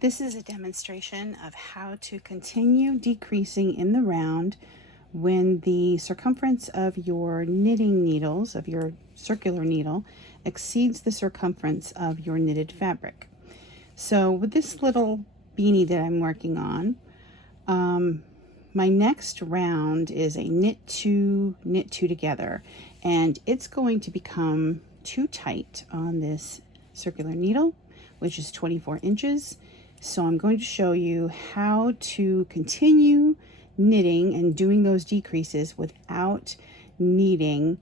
This is a demonstration of how to continue decreasing in the round when the circumference of your knitting needles, of your circular needle, exceeds the circumference of your knitted fabric. So with this little beanie that I'm working on, my next round is a knit two together, and it's going to become too tight on this circular needle, which is 24 inches. So I'm going to show you how to continue knitting and doing those decreases without needing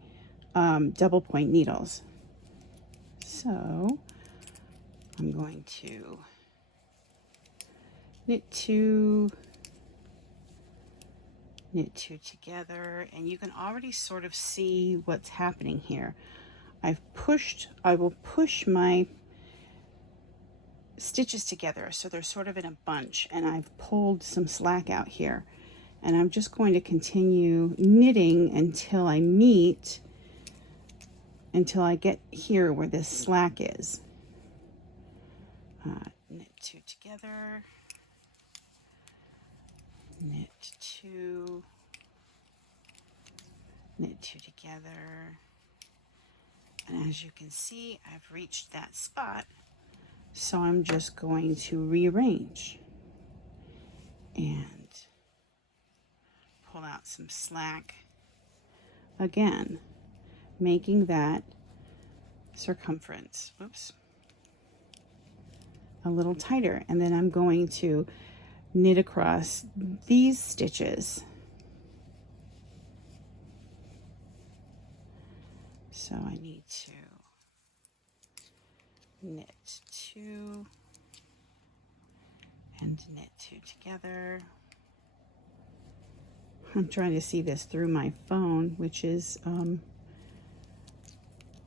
double point needles. So I'm going to knit two together, and you can already sort of see what's happening here. I will push my stitches together so they're sort of in a bunch, and I've pulled some slack out here, and I'm just going to continue knitting until I get here where this slack is. Knit two together, knit two together, and as you can see, I've reached that spot. So I'm just going to rearrange and pull out some slack again, making that circumference, a little tighter. And then I'm going to knit across these stitches. So I need to knit two and knit two together. I'm trying to see this through my phone, which is a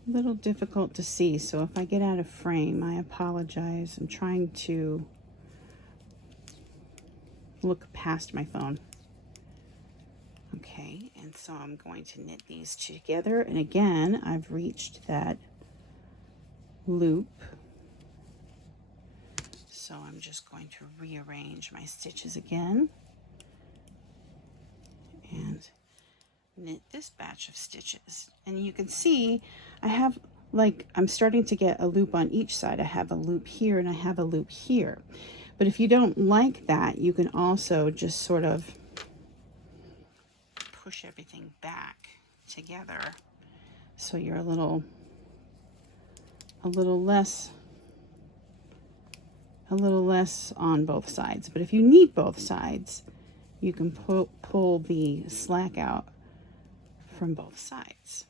little difficult to see, so if I get out of frame, I apologize. I'm trying to look past my phone. Okay, and so I'm going to knit these two together, and again, I've reached that loop. So I'm just going to rearrange my stitches again and knit this batch of stitches. And you can see I have, I'm starting to get a loop on each side. I have a loop here and I have a loop here. But if you don't like that, you can also just sort of push everything back together so you're a little less on both sides. But if you need both sides, you can pull the slack out from both sides.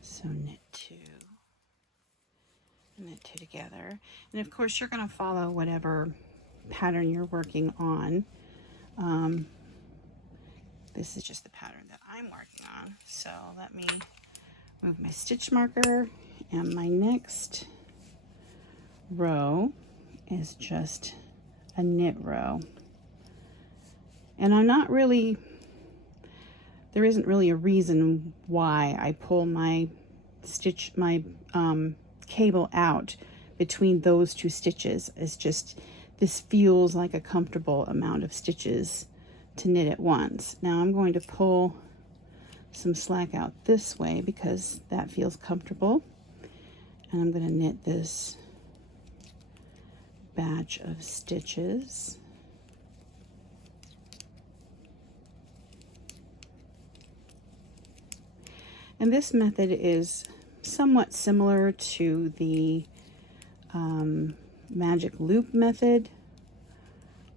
So knit two together, and of course you're going to follow whatever pattern you're working on. This is just the pattern that I'm working on, so let me move my stitch marker, and my next row is just a knit row. And there isn't really a reason why I pull my cable out between those two stitches. It's just, this feels like a comfortable amount of stitches to knit at once. Now I'm going to pull some slack out this way because that feels comfortable, and I'm going to knit this batch of stitches. And this method is somewhat similar to the magic loop method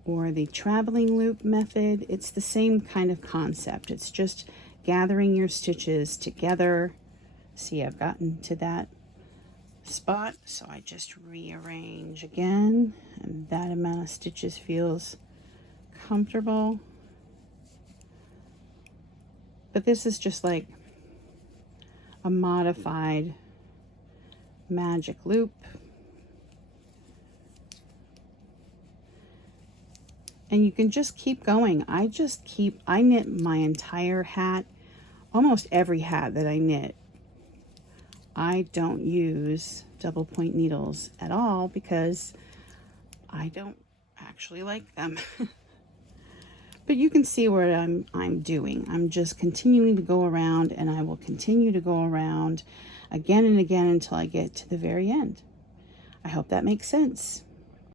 or the traveling loop method. It's the same kind of concept. It's just gathering your stitches together. See, I've gotten to that spot, so I just rearrange again, and that amount of stitches feels comfortable. But this is just like a modified magic loop. And you can just keep going. I knit my entire hat, almost every hat that I knit, I don't use double point needles at all because I don't actually like them. But you can see what I'm doing. I'm just continuing to go around, and I will continue to go around again and again until I get to the very end. I hope that makes sense.